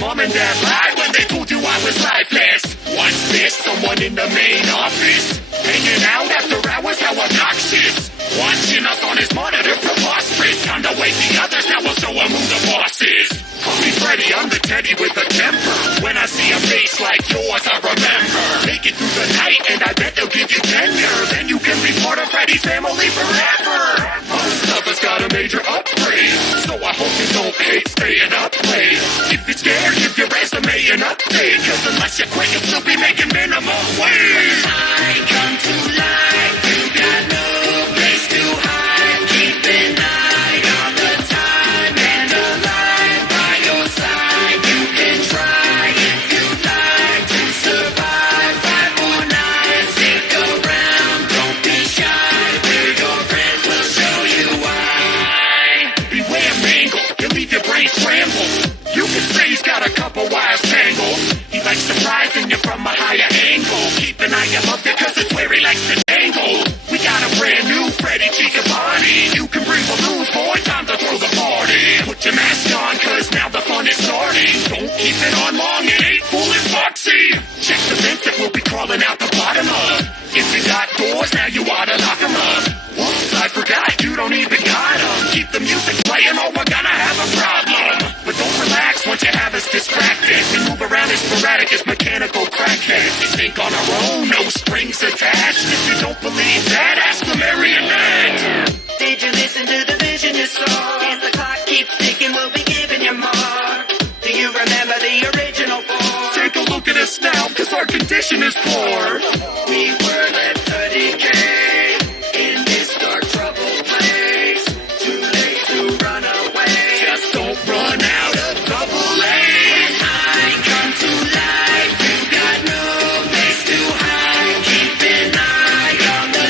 Mom and dad lied when they told you I was lifeless. What's this? Someone in the main office hanging out after hours, how obnoxious. Watching us on his monitor, preposterous. Time to wake the others, now we'll show him who the boss is. Call me Freddy, I'm the teddy with a temper. When I see a face like yours, I remember. Make it through the night and I bet they'll give you tenure. Then you can be part of Freddy's family forever. Most of us got a major upgrade, so I hope you don't hate staying up late. If you're scared, give your resume an update, cause unless you quit, you'll still be making minimum wage. I come to life, you got no place to hide. Keep an eye on the time and the line by your side. You can try if you'd like to survive 5 more nights. Stick around, don't be shy. We're your friends, we'll show you why. Beware Mangle, he'll leave your brain scrambled. You can say he's got a couple wires tangled. He likes surprising you from a higher angle. Keep an eye above you cause it's where he likes to dangle. We got a brand new Freddy Chicabani. You can bring balloons, boy, time to throw the party. Put your mask on cause now the fun is starting. Don't keep it on long, it ain't fooling Foxy. Check the vents that we'll be crawling out the bottom of. If you got doors, now you oughta lock them up. Whoops, I forgot, you don't even got them. Keep the music playing or we're gonna have a problem. But don't relax once you have us distracted. We move around as sporadic as mechanical crackheads. We think on our own, no strings attached. If you don't believe that, ask the marionette. Did you listen to the vision you saw? As the clock keeps ticking, we'll be giving you more. Do you remember the original form? Take a look at us now, cause our condition is poor. We were left to decay in this dark, troubled place. Too late to run away. Just don't run out of double A's. I come to life, you got no place to hide. Keep an eye on the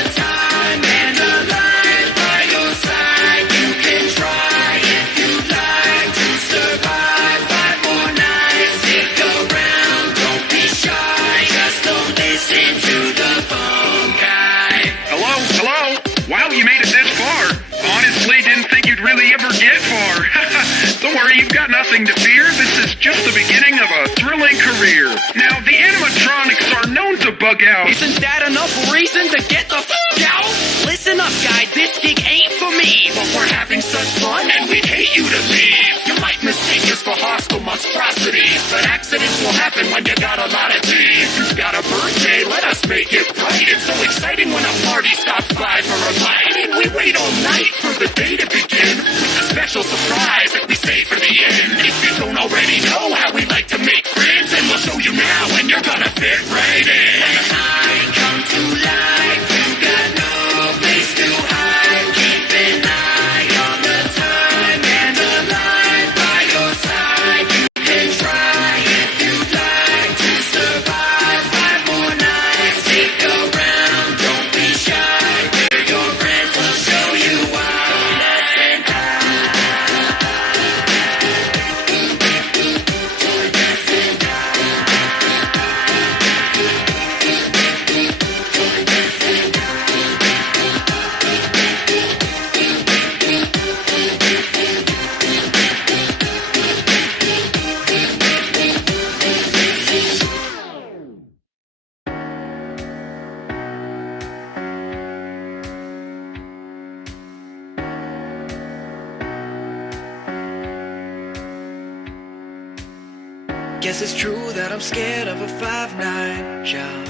you've got nothing to fear. This is just the beginning of a thrilling career. Now, the animatronics are known to bug out. Isn't that enough reason to get the f*** out? Listen up, guy, this gig ain't for me. But we're having such fun and we'd hate you to leave. You might mistake us for hostile monstrosities, but accidents will happen when you got a lot of teeth. You've got a birthday, let us make it bright. It's so exciting when a party stops by for a bite. And we wait all night for the day to begin with a special surprise that we save for the end. If you don't already know how we like to make friends, and we'll show you now and you're gonna fit right in. When I come to life, you got no place to hide. Keep an eye on the time and the line by your side. You can try if you'd like to survive 5 more nights. Stick around, don't be shy. We're your friends, we'll show you why. Guess it's true that I'm scared of a 5-9 job.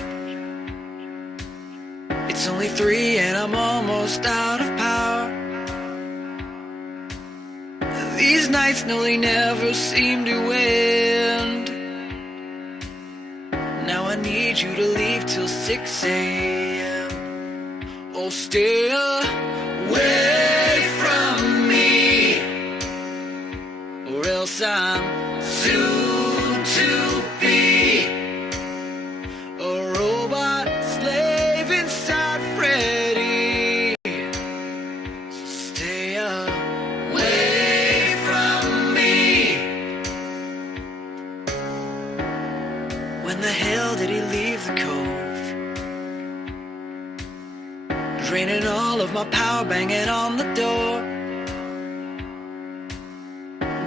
It's only 3 and I'm almost out of power. These nights nearly never seem to end. Now I need you to leave till 6 a.m. Oh, stay away from me, or else I'm soon to be a robot slave inside Freddy. So stay away from me. When the hell did he leave the cove? Draining all of my power, banging on the door.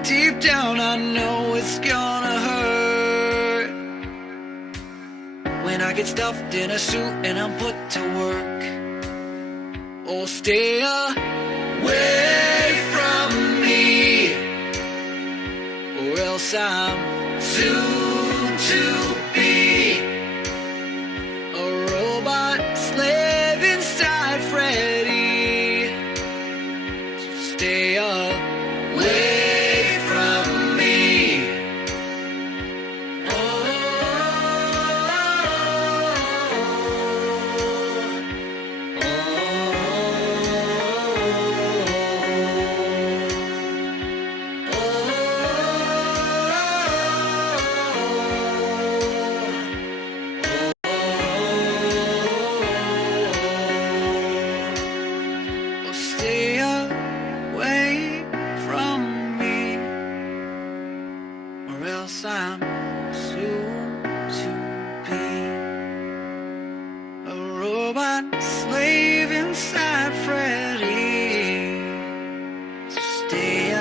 Deep down I know it's gonna hurt when I get stuffed in a suit and I'm put to work. Oh, stay away from me, or else I'm soon to be a robot slave inside Freddy. So stay away. I'm soon to be a robot slave inside Freddy. So stay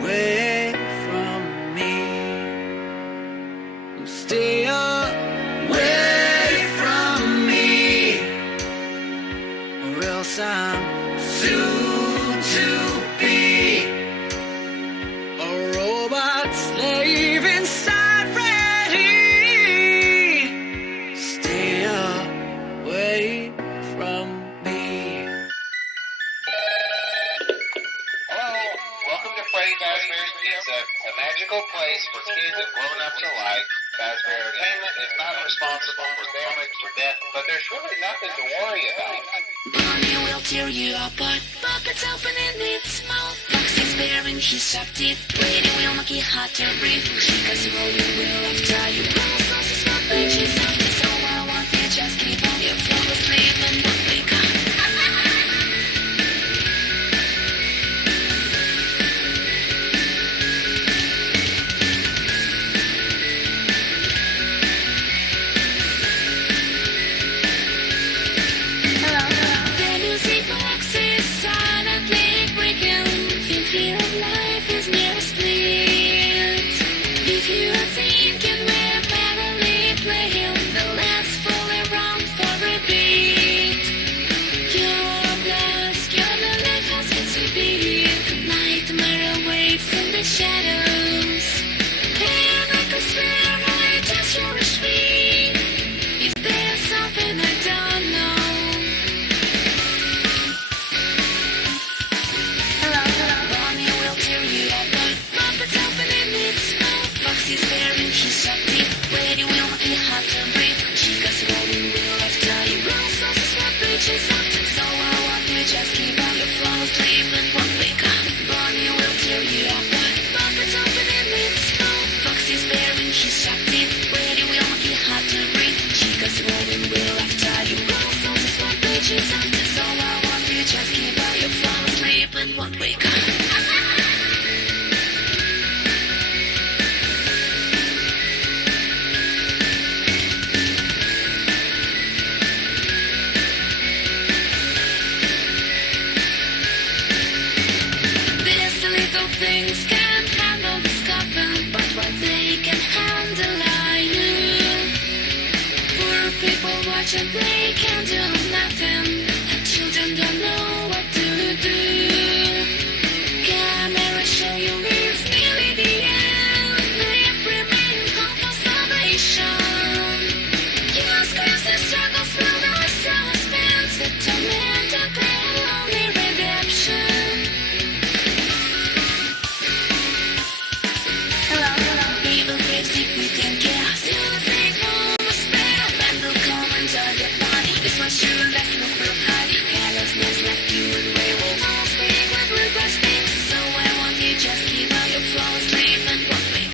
away from me. Stay away from me, or else I'm soon to be a robot slave inside Freddy. Stay away from me. Hello, welcome to Freddy Fazbear's Pizza, a magical place for kids and grown-ups alike. Fazbear Entertainment is not responsible for damage or death, but there's really nothing to worry about. Mommy will tear you apart. Puppets opening its mouth. Foxy's bearing his sharp teeth. Lady will make it hard to breathe. Cause the rolling will after you. Grandma sauces from pages out. So I want you just keep on. You fall asleep and not wake up. The music box is silently breaking. The fear of life is near asleep. much that they can do.